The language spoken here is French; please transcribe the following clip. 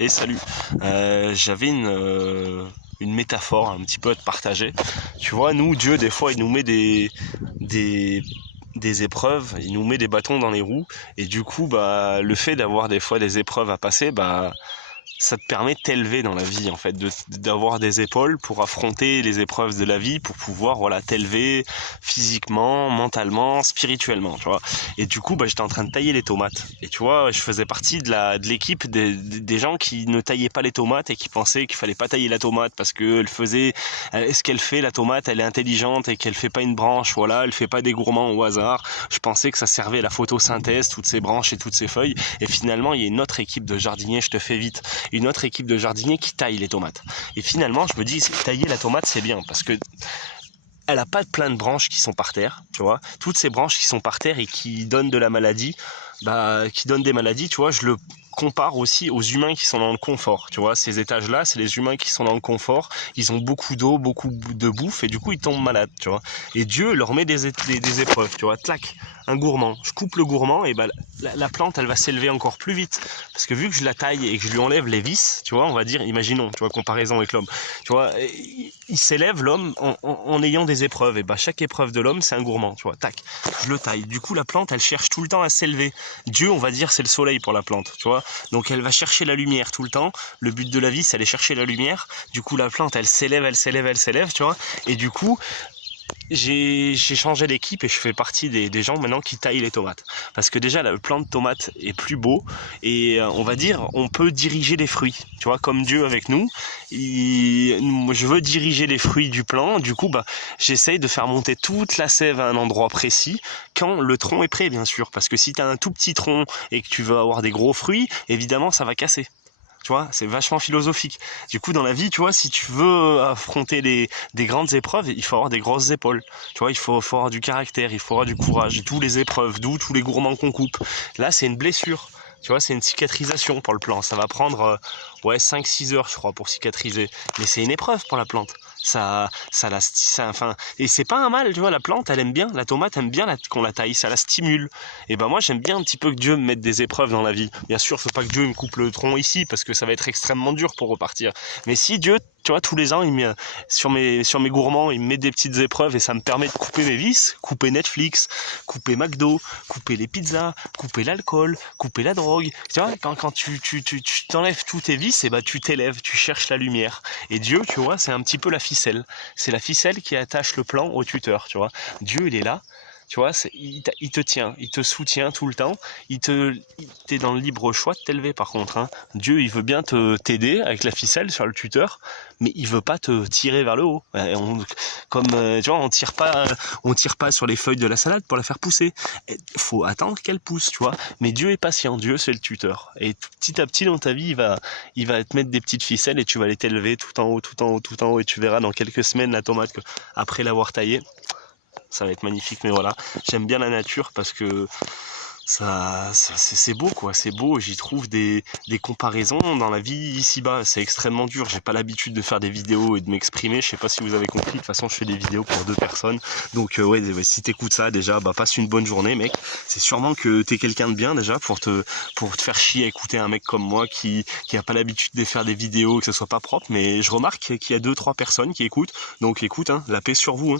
Et salut, j'avais une métaphore un petit peu à te partager. Tu vois, nous, Dieu, des fois, il nous met des, des épreuves, il nous met des bâtons dans les roues. Et du coup, bah, le fait d'avoir des fois des épreuves à passer, bah, ça te permet de t'élever dans la vie, en fait, d'avoir des épaules pour affronter les épreuves de la vie, pour pouvoir, voilà, t'élever physiquement, mentalement, spirituellement, tu vois. Et du coup, bah, j'étais en train de tailler les tomates. Et tu vois, je faisais partie de l'équipe des gens qui ne taillaient pas les tomates et qui pensaient qu'il fallait pas tailler la tomate parce que ce qu'elle fait, la tomate, elle est intelligente et qu'elle fait pas une branche, voilà, elle fait pas des gourmands au hasard. Je pensais que ça servait à la photosynthèse, toutes ces branches et toutes ces feuilles. Et finalement, il y a une autre équipe de jardiniers, je te fais vite, une autre équipe de jardiniers qui taille les tomates. Et finalement, je me dis, tailler la tomate, c'est bien parce que elle a pas plein de branches qui sont par terre, tu vois. Toutes ces branches qui sont par terre et qui donnent de la maladie, bah, qui donnent des maladies, tu vois, je le compare aussi aux humains qui sont dans le confort, tu vois. Ces étages-là, c'est les humains qui sont dans le confort, ils ont beaucoup d'eau, beaucoup de bouffe et du coup, ils tombent malades, tu vois. Et Dieu leur met des épreuves, tu vois. Tlac, un gourmand. Je coupe le gourmand et bah, la plante, elle va s'élever encore plus vite. Parce que vu que je la taille et que je lui enlève les vis, tu vois, on va dire, imaginons, tu vois, comparaison avec l'homme, tu vois, il s'élève l'homme en ayant des épreuves. Et bah, chaque épreuve de l'homme, c'est un gourmand, tu vois. Tac, je le taille. Du coup, la plante, elle cherche tout le temps à s'élever. Dieu, on va dire, c'est le soleil pour la plante, tu vois. Donc, elle va chercher la lumière tout le temps. Le but de la vie, c'est aller chercher la lumière. Du coup, la plante, elle s'élève, elle s'élève, elle s'élève, tu vois. Et du coup, j'ai changé d'équipe et je fais partie des gens maintenant qui taillent les tomates. Parce que déjà, le plant de tomate est plus beau et on va dire, on peut diriger les fruits. Tu vois, comme Dieu avec nous, je veux diriger les fruits du plant. Du coup, bah, j'essaye de faire monter toute la sève à un endroit précis quand le tronc est prêt, bien sûr. Parce que si tu as un tout petit tronc et que tu veux avoir des gros fruits, évidemment, ça va casser. Tu vois, c'est vachement philosophique. Du coup, dans la vie, tu vois, si tu veux affronter des grandes épreuves, il faut avoir des grosses épaules. Tu vois, faut avoir du caractère, il faut avoir du courage. D'où les épreuves, d'où tous les gourmands qu'on coupe. Là, c'est une blessure. Tu vois, c'est une cicatrisation pour le plant. Ça va prendre ouais, 5-6 heures, je crois, pour cicatriser. Mais c'est une épreuve pour la plante. Enfin, et c'est pas un mal, tu vois, la plante, elle aime bien, la tomate aime bien qu'on la taille, ça la stimule. Et ben moi, j'aime bien un petit peu que Dieu me mette des épreuves dans la vie. Bien sûr, faut pas que Dieu me coupe le tronc ici, parce que ça va être extrêmement dur pour repartir. Mais si Dieu, tu vois, tous les ans, sur mes gourmands, il me met des petites épreuves et ça me permet de couper mes vices, couper Netflix, couper McDo, couper les pizzas, couper l'alcool, couper la drogue. Tu vois, quand tu t'enlèves tous tes vices, et ben tu t'élèves, tu cherches la lumière. Et Dieu, tu vois, c'est un petit peu la ficelle. C'est la ficelle qui attache le plan au tuteur, tu vois. Dieu, il est là. Tu vois, il te tient, il te soutient tout le temps. T'es dans le libre choix de t'élever par contre. Hein. Dieu, il veut bien t'aider avec la ficelle sur le tuteur, mais il veut pas te tirer vers le haut. Tu vois, on tire pas sur les feuilles de la salade pour la faire pousser. Il faut attendre qu'elle pousse, tu vois. Mais Dieu est patient. Dieu, c'est le tuteur. Et petit à petit dans ta vie, il va te mettre des petites ficelles et tu vas aller t'élever tout en haut, tout en haut, tout en haut. Et tu verras dans quelques semaines la tomate après l'avoir taillée. Ça va être magnifique, mais voilà, j'aime bien la nature parce que c'est beau quoi, c'est beau. J'y trouve des comparaisons dans la vie ici-bas. C'est extrêmement dur. J'ai pas l'habitude de faire des vidéos et de m'exprimer. Je sais pas si vous avez compris. De toute façon, je fais des vidéos pour 2 personnes. Donc ouais, si t'écoutes ça déjà, bah passe une bonne journée, mec. C'est sûrement que t'es quelqu'un de bien déjà pour te faire chier à écouter un mec comme moi qui a pas l'habitude de faire des vidéos, que ça soit pas propre. Mais je remarque qu'il y a 2-3 personnes qui écoutent. Donc écoute, hein, la paix sur vous. Hein.